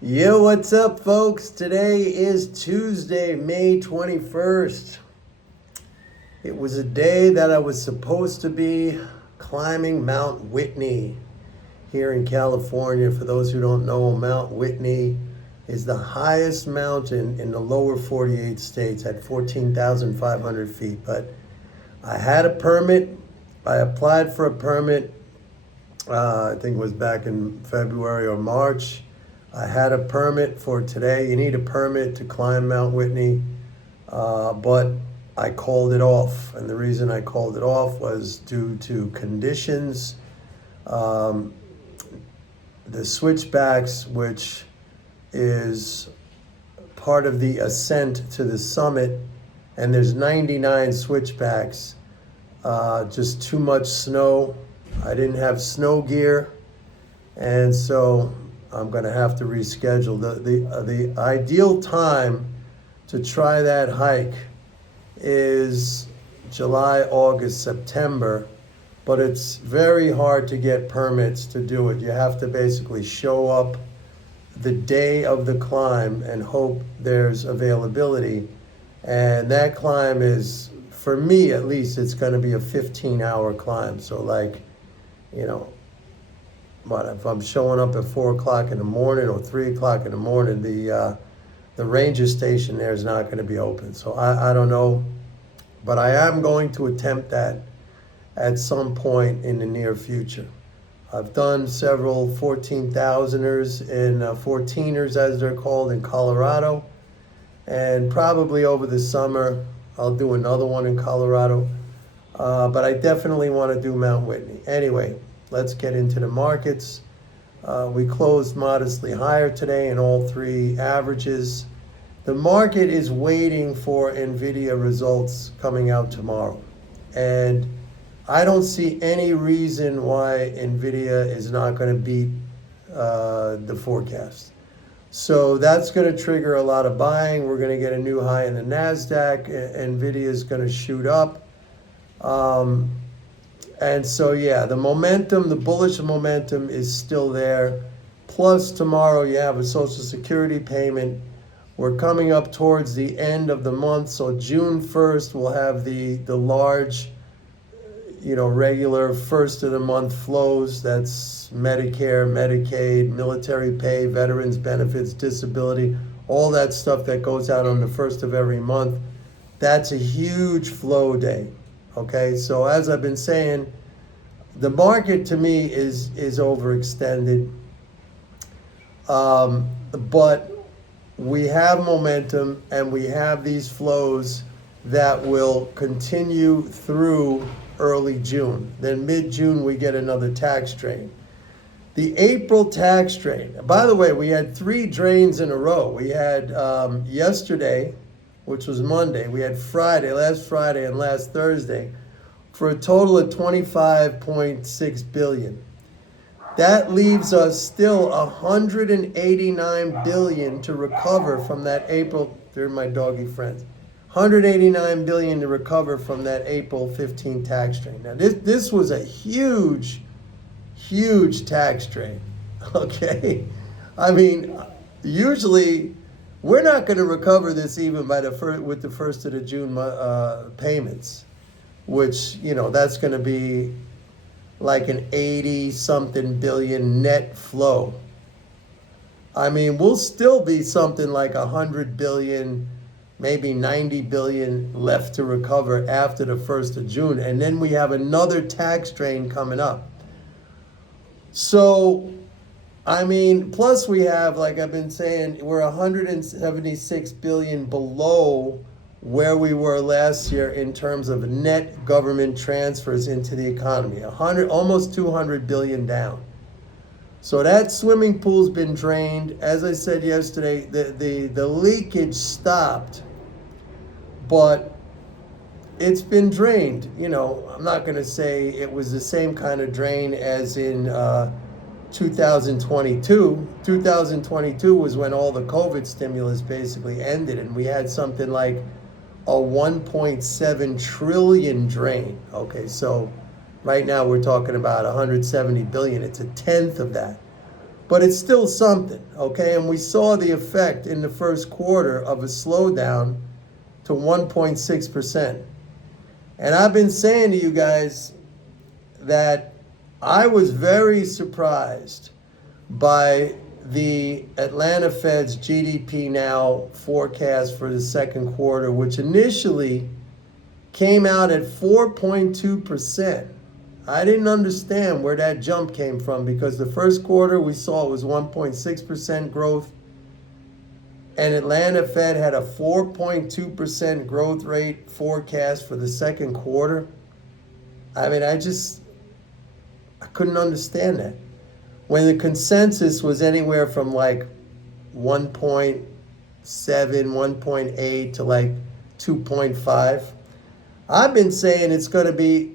Yo, what's up, folks? Today is Tuesday, May 21st. It was a day that I was supposed to be climbing Mount Whitney here in California. For those who don't know, Mount Whitney is the highest mountain in the lower 48 states at 14,500 feet. But I had a permit. I applied for a permit, I think it was back in February or March. I had a permit for today. You need a permit to climb Mount Whitney, but I called it off. And the reason I called it off was due to conditions. The switchbacks, which is part of the ascent to the summit, and there's 99 switchbacks, just too much snow. I didn't have snow gear, and so I'm going to have to reschedule. The ideal time to try that hike is July, August, September, but it's very hard to get permits to do it. You have to basically show up the day of the climb and hope there's availability. And that climb is, for me at least, it's going to be a 15-hour climb. So but if I'm showing up at 4 o'clock in the morning or 3 o'clock in the morning, the ranger station there is not going to be open. So I don't know, but I am going to attempt that at some point in the near future. I've done several 14,000ers and 14ers, as they're called, in Colorado, and probably over the summer I'll do another one in Colorado, but I definitely want to do Mount Whitney. Anyway, let's get into the markets. We closed modestly higher today in all three averages. The market is waiting for Nvidia results coming out tomorrow. And I don't see any reason why Nvidia is not going to beat the forecast. So that's going to trigger a lot of buying. We're going to get a new high in the NASDAQ. Nvidia is going to shoot up. And so, yeah, the momentum, the bullish momentum is still there. Plus, tomorrow you have a Social Security payment. We're coming up towards the end of the month. So June 1st, we'll have the large, regular first of the month flows. That's Medicare, Medicaid, military pay, veterans benefits, disability, all that stuff that goes out on the first of every month. That's a huge flow day. Okay, so as I've been saying, the market to me is overextended, but we have momentum and we have these flows that will continue through early June. Then mid-June we get another tax drain. The April tax drain, by the way, we had 3 drains in a row. We had yesterday, which was Monday. We had last Friday and last Thursday, for a total of 25.6 billion. That leaves us still 189 billion to recover from that April, they're my doggy friends, 189 billion to recover from that April 15 tax drain. Now this was a huge tax drain, okay? I mean, usually we're not going to recover this even with the first of the June payments, which, that's going to be like an 80-something billion net flow. I mean, we'll still be something like 100 billion, maybe 90 billion left to recover after the 1st of June. And then we have another tax drain coming up. So, I mean, plus we have, like I've been saying, we're 176 billion below where we were last year in terms of net government transfers into the economy. Almost 200 billion down. So that swimming pool's been drained. As I said yesterday, the leakage stopped, but it's been drained. I'm not going to say it was the same kind of drain as in 2022. 2022 was when all the COVID stimulus basically ended, and we had something like a 1.7 trillion drain. Okay, so right now we're talking about 170 billion. It's a tenth of that. But it's still something, okay? And we saw the effect in the first quarter of a slowdown to 1.6%. And I've been saying to you guys that I was very surprised by the Atlanta Fed's GDP Now forecast for the second quarter, which initially came out at 4.2%. I didn't understand where that jump came from, because the first quarter we saw it was 1.6% growth, and Atlanta Fed had a 4.2% growth rate forecast for the second quarter. I mean, I couldn't understand that. When the consensus was anywhere from like 1.7, 1.8 to like 2.5. I've been saying it's going to be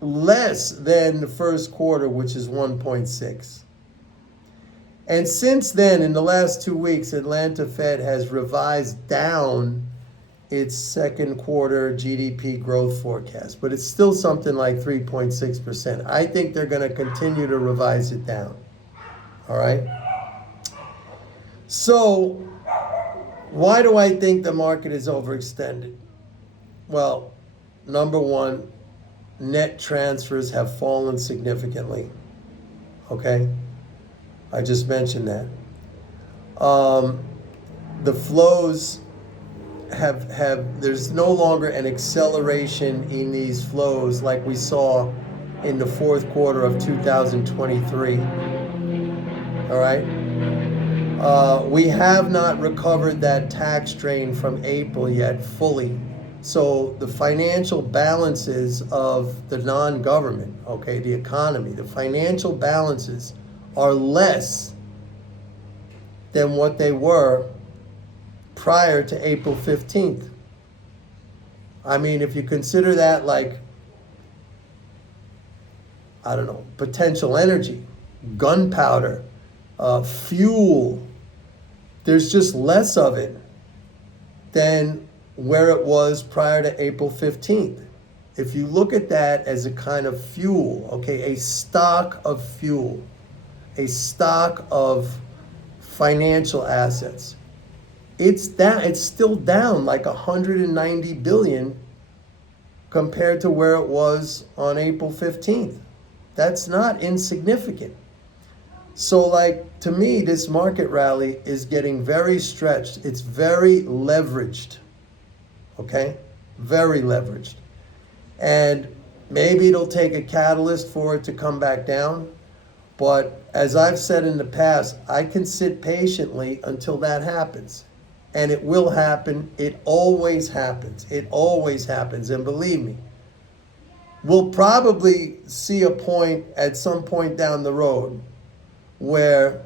less than the first quarter, which is 1.6. And since then, in the last 2 weeks, Atlanta Fed has revised down its second quarter GDP growth forecast, but it's still something like 3.6%. I think they're going to continue to revise it down. All right? So, why do I think the market is overextended? Well, number one, net transfers have fallen significantly. Okay? I just mentioned that. The flows there's no longer an acceleration in these flows like we saw in the fourth quarter of 2023. All right? We have not recovered that tax drain from April yet fully. So the financial balances of the non-government, okay, the economy, the financial balances are less than what they were prior to April 15th. I mean, if you consider that like, I don't know, potential energy, gunpowder, fuel, there's just less of it than where it was prior to April 15th. If you look at that as a kind of fuel, okay, a stock of fuel, a stock of financial assets, it's still down like 190 billion compared to where it was on April 15th. That's not insignificant. So like, to me, this market rally is getting very stretched. It's very leveraged. Okay? Very leveraged. And maybe it'll take a catalyst for it to come back down. But as I've said in the past, I can sit patiently until that happens. And it will happen. It always happens. It always happens. And believe me, we'll probably see a point at some point down the road where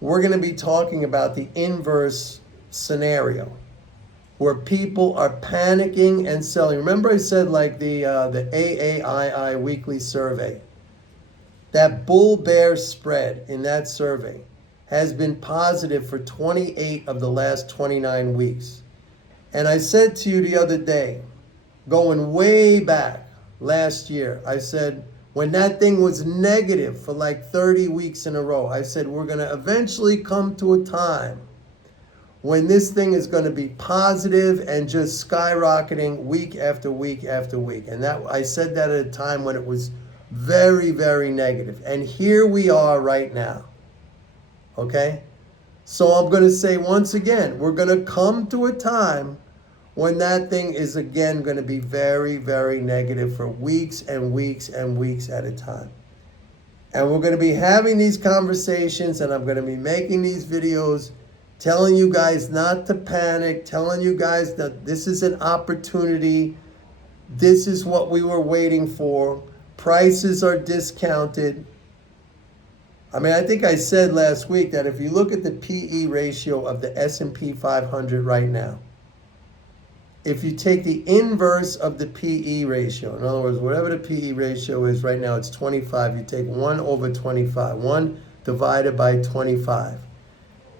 we're going to be talking about the inverse scenario, where people are panicking and selling. Remember I said like the AAII weekly survey, that bull-bear spread in that survey has been positive for 28 of the last 29 weeks. And I said to you the other day, going way back last year, I said, when that thing was negative for like 30 weeks in a row, I said, we're going to eventually come to a time when this thing is going to be positive and just skyrocketing week after week after week. And that I said that at a time when it was very, very negative. And here we are right now. Okay? So I'm going to say once again, we're going to come to a time when that thing is again going to be very, very negative for weeks and weeks and weeks at a time. And we're going to be having these conversations, and I'm going to be making these videos telling you guys not to panic, telling you guys that this is an opportunity. This is what we were waiting for. Prices are discounted. I mean, I think I said last week that if you look at the PE ratio of the S&P 500 right now, if you take the inverse of the PE ratio, in other words, whatever the PE ratio is right now, it's 25. You take 1 over 25, 1 divided by 25.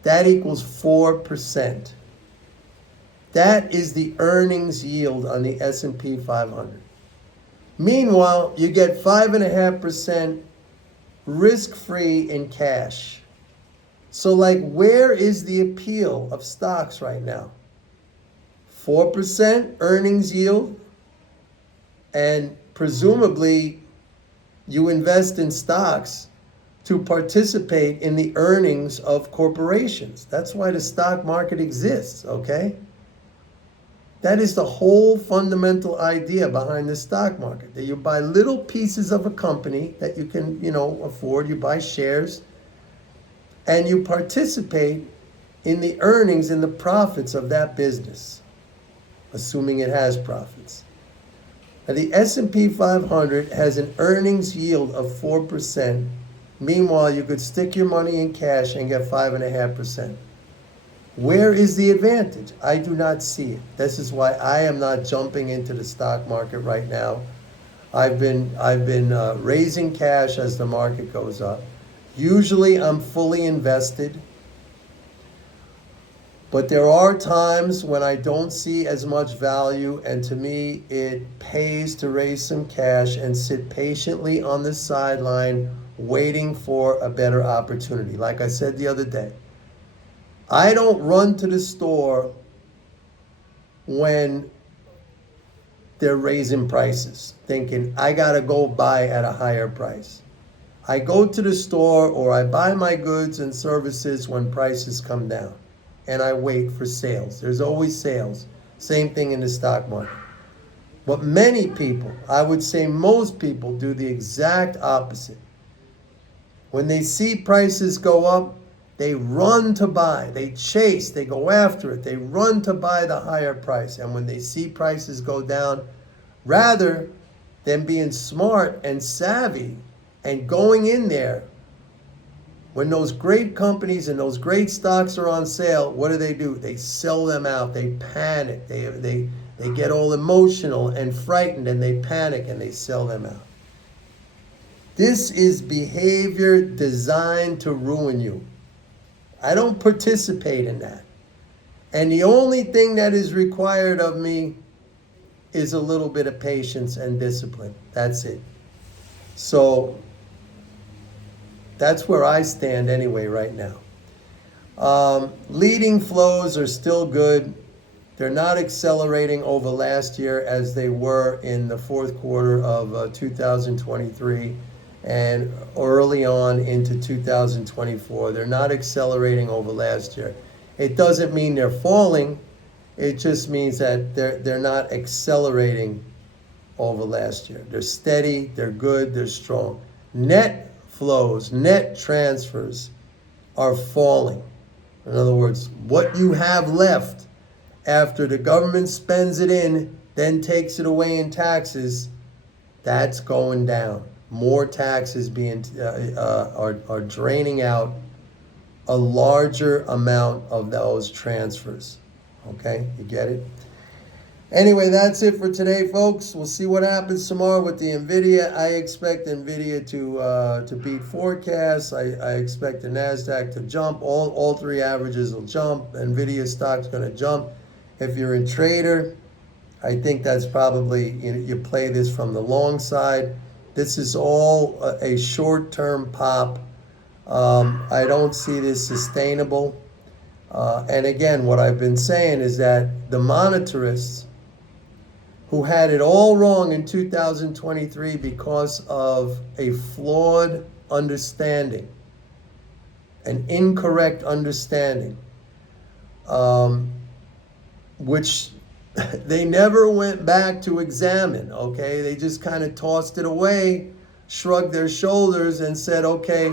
That equals 4%. That is the earnings yield on the S&P 500. Meanwhile, you get 5.5% risk-free in cash. So like, where is the appeal of stocks right now? 4% earnings yield, and presumably you invest in stocks to participate in the earnings of corporations. That's why the stock market exists, okay? That is the whole fundamental idea behind the stock market, that you buy little pieces of a company that you can, afford. You buy shares and you participate in the earnings and the profits of that business, assuming it has profits. Now, the S&P 500 has an earnings yield of 4%. Meanwhile, you could stick your money in cash and get 5.5%. Where is the advantage? I do not see it. This is why I am not jumping into the stock market right now. I've been raising cash as the market goes up. Usually I'm fully invested, but there are times when I don't see as much value, and to me it pays to raise some cash and sit patiently on the sideline waiting for a better opportunity. Like I said the other day, I don't run to the store when they're raising prices thinking I gotta go buy at a higher price. I go to the store or I buy my goods and services when prices come down, and I wait for sales. There's always sales. Same thing in the stock market. But many people, I would say most people, do the exact opposite. When they see prices go up, they run to buy. They chase, they go after it. They run to buy the higher price. And when they see prices go down, rather than being smart and savvy and going in there, when those great companies and those great stocks are on sale, what do? They sell them out. They panic. They get all emotional and frightened, and they panic and they sell them out. This is behavior designed to ruin you. I don't participate in that. And the only thing that is required of me is a little bit of patience and discipline. That's it. So that's where I stand anyway right now. Leading flows are still good. They're not accelerating over last year as they were in the fourth quarter of 2023 and early on into 2024. They're not accelerating over last year. It doesn't mean they're falling. It just means that they're not accelerating over last year. They're steady, they're good, they're strong. Net flows, net transfers are falling. In other words, what you have left after the government spends it in, then takes it away in taxes, that's going down. More taxes are draining out a larger amount of those transfers. Okay, you get it? Anyway, that's it for today, folks. We'll see what happens tomorrow with the Nvidia. I expect Nvidia to beat forecasts. I expect the NASDAQ to jump. All three averages will jump. Nvidia stock's going to jump. If you're a trader, I think that's probably, you play this from the long side. This is all a short-term pop. I don't see this sustainable. And again, what I've been saying is that the monetarists who had it all wrong in 2023 because of a flawed understanding, an incorrect understanding, which they never went back to examine, okay? They just kind of tossed it away, shrugged their shoulders and said, okay,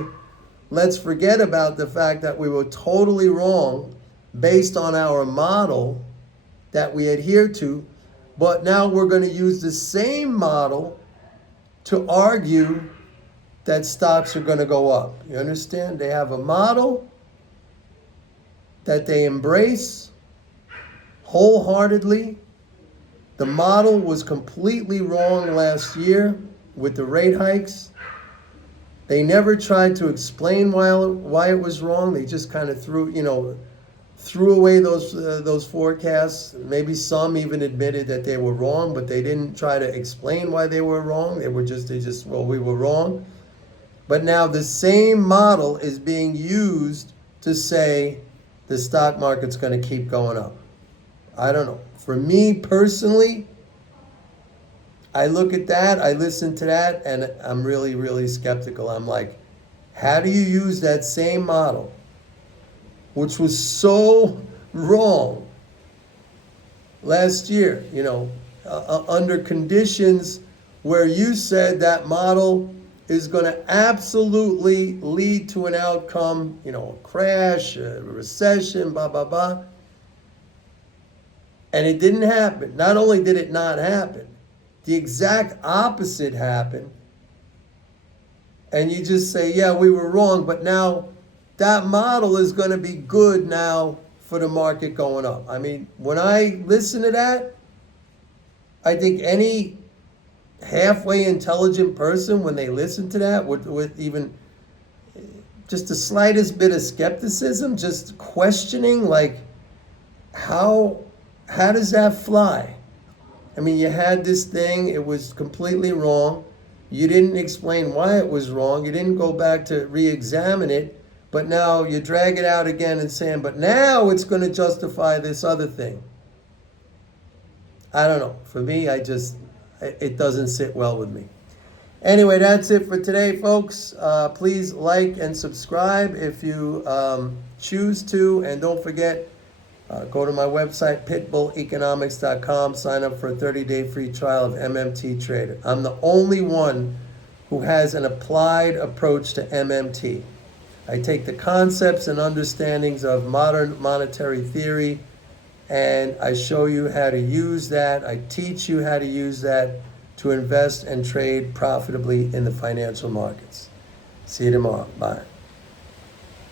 let's forget about the fact that we were totally wrong based on our model that we adhere to, but now we're going to use the same model to argue that stocks are going to go up. You understand? They have a model that they embrace wholeheartedly. The model was completely wrong last year with the rate hikes. They never tried to explain why it was wrong. They just kind of threw away those forecasts. Maybe some even admitted that they were wrong, but they didn't try to explain why they were wrong. They just, well, we were wrong. But now the same model is being used to say the stock market's going to keep going up. I don't know. For me personally, I look at that, I listen to that, and I'm really, really skeptical. I'm like, how do you use that same model, which was so wrong last year, under conditions where you said that model is going to absolutely lead to an outcome, a crash, a recession, blah, blah, blah. And it didn't happen. Not only did it not happen, the exact opposite happened. And you just say, yeah, we were wrong, but now that model is going to be good now for the market going up. I mean, when I listen to that, I think any halfway intelligent person, when they listen to that, with even just the slightest bit of skepticism, just questioning, like, how does that fly? I mean, you had this thing, it was completely wrong. You didn't explain why it was wrong. You didn't go back to re-examine it, but now you drag it out again and saying, but now it's going to justify this other thing. I don't know. For me, it doesn't sit well with me. Anyway, that's it for today, folks. Please like and subscribe if you choose to. And don't forget, go to my website, pitbulleconomics.com. Sign up for a 30-day free trial of MMT Trader. I'm the only one who has an applied approach to MMT. I take the concepts and understandings of modern monetary theory, and I show you how to use that. I teach you how to use that to invest and trade profitably in the financial markets. See you tomorrow. Bye.